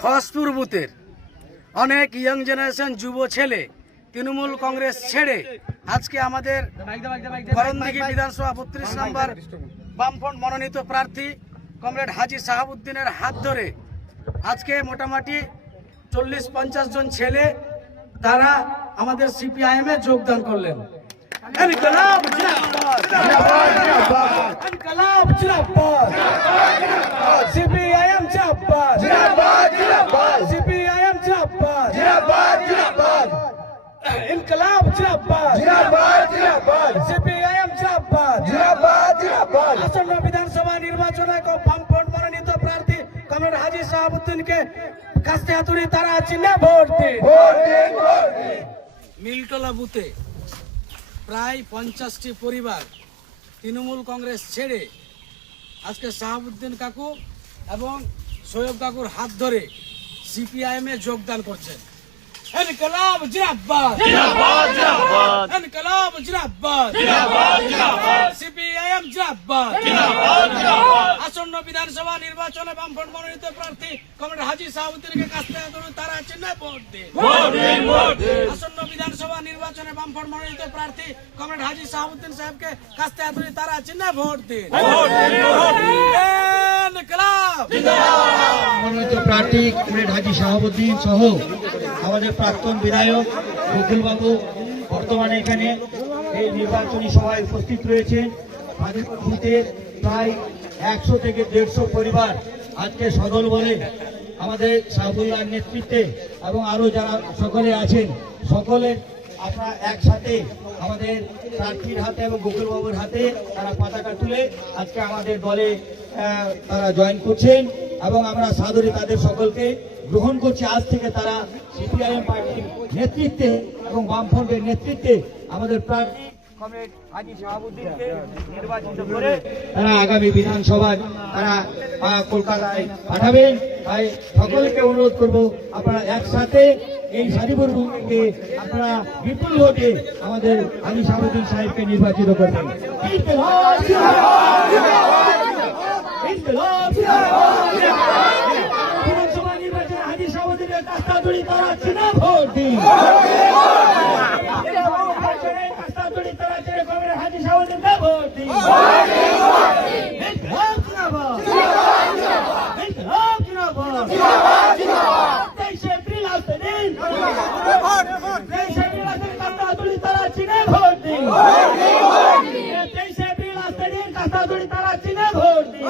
খসপুর বুথের অনেক young generation যুব ছেলে তৃণমূল কংগ্রেস ছেড়ে আজকে আমাদের করণদিঘি বিধানসভা 32 নম্বর বামফ্রন্ট মনোনীত প্রার্থী কমরেড হাজী শাহাবুদ্দিনের হাত ধরে আজকে মোটামুটি 40-50 জন ছেলে তারা আমাদের সিপিআইএম এ যোগদান করলেন। ইনকলাব জিন্দাবাদ, ইনকলাব জিন্দাবাদ, সিপিআইএম জিন্দাবাদ, সিপিআইএম জিন্দাবাদ, ইনকলাব জিন্দাবাদ, সিপিআইএম জিন্দাবাদ। আসন্ন বিধানসভা নির্বাচনে বামফ্রন্ট মনোনীত প্রার্থী কমরেড হাজী শাহাবুদ্দিনকে কাস্তে হাতুড়ি তারা চিহ্নে ভোট দিন। মিলটলা বুথে প্রায় 50টি পরিবার তৃণমূল কংগ্রেস ছেড়ে আজকে শাহাবুদ্দিন কাকু এবং সৈয়ব কাকুর হাত ধরে সিপিআইএম এ যোগদান করছেন। ইনকলাব জিন্দাবাদ, ইনকলাব জিন্দাবাদ, সিপিআইএম জিন্দাবাদ। আসন্ন বিধানসভা নির্বাচনে বামফ্রন্ট মনোনীত প্রার্থী কমরেড হাজী শাহাবুদ্দিনকে কাস্তে হাতুড়ি তারা চিহ্নে ভোট দিন। আসন্ন বিধানসভা নির্বাচনে বামফ্রন্ট মনোনীত প্রার্থী কমরেড হাজী শাহাবুদ্দিন সাহেবকে কাস্তে হাতুড়ি তারা চিহ্নে ভোট দিন। মনোনীত প্রার্থী কমরেড হাজী শাহাবুদ্দিন সহ আমাদের প্রাক্তন বিধায়ক বকুল বাবু বর্তমানে এখানে এই নির্বাচনী সভায় উপস্থিত রয়েছে। বুথের প্রায় 100 থেকে 150 পরিবার আজকে সদল বলে আমাদের শাহাবুল্লাহর নেতৃত্বে এবং আরো যারা সকলে আছেন সকলে আপনারা একসাথে আমাদের প্রার্থীর হাতে এবং বকুল বাবুর হাতে তারা পতাকা তুলে আজকে আমাদের দলে তারা জয়েন করছেন এবং আমরা সাদরে তাদের সকলকে গ্রহণ করছি। আজ থেকে তারা সিপিআইএম পার্টির নেতৃত্বে এবং বামফ্রন্টের নেতৃত্বে আমাদের প্রার্থী কমরেড হাজী শাহাবুদ্দিনকে নির্বাচিত করে তারা আগামী বিধানসভায় তারা কলকাতায় পাঠাবেন। তাই সকলকে অনুরোধ করব আপনারা একসাথে এই সাদিপুর বুথে আপনারা বিপুল ভোটে আমাদের হাজী শাহাবুদ্দিন সাহেবকে নির্বাচিত করবেন। বিধানসভা নির্বাচনে হাজী শাহাবুদ্দিনের কাস্তে হাতুড়ি তারা চিহ্নে ভোট দিন। হাজী শাহাবুদ্দিনকে ভোট দিন। এপ্রিল আসতে দিন, 23 এপ্রিল আসতে কাস্তে হাতুড়ি তারা চিহ্নে ভোট দিন। 23 এপ্রিল আসতে দিন, কাস্তে হাতুড়ি তারা চিহ্নে ভোট দিন।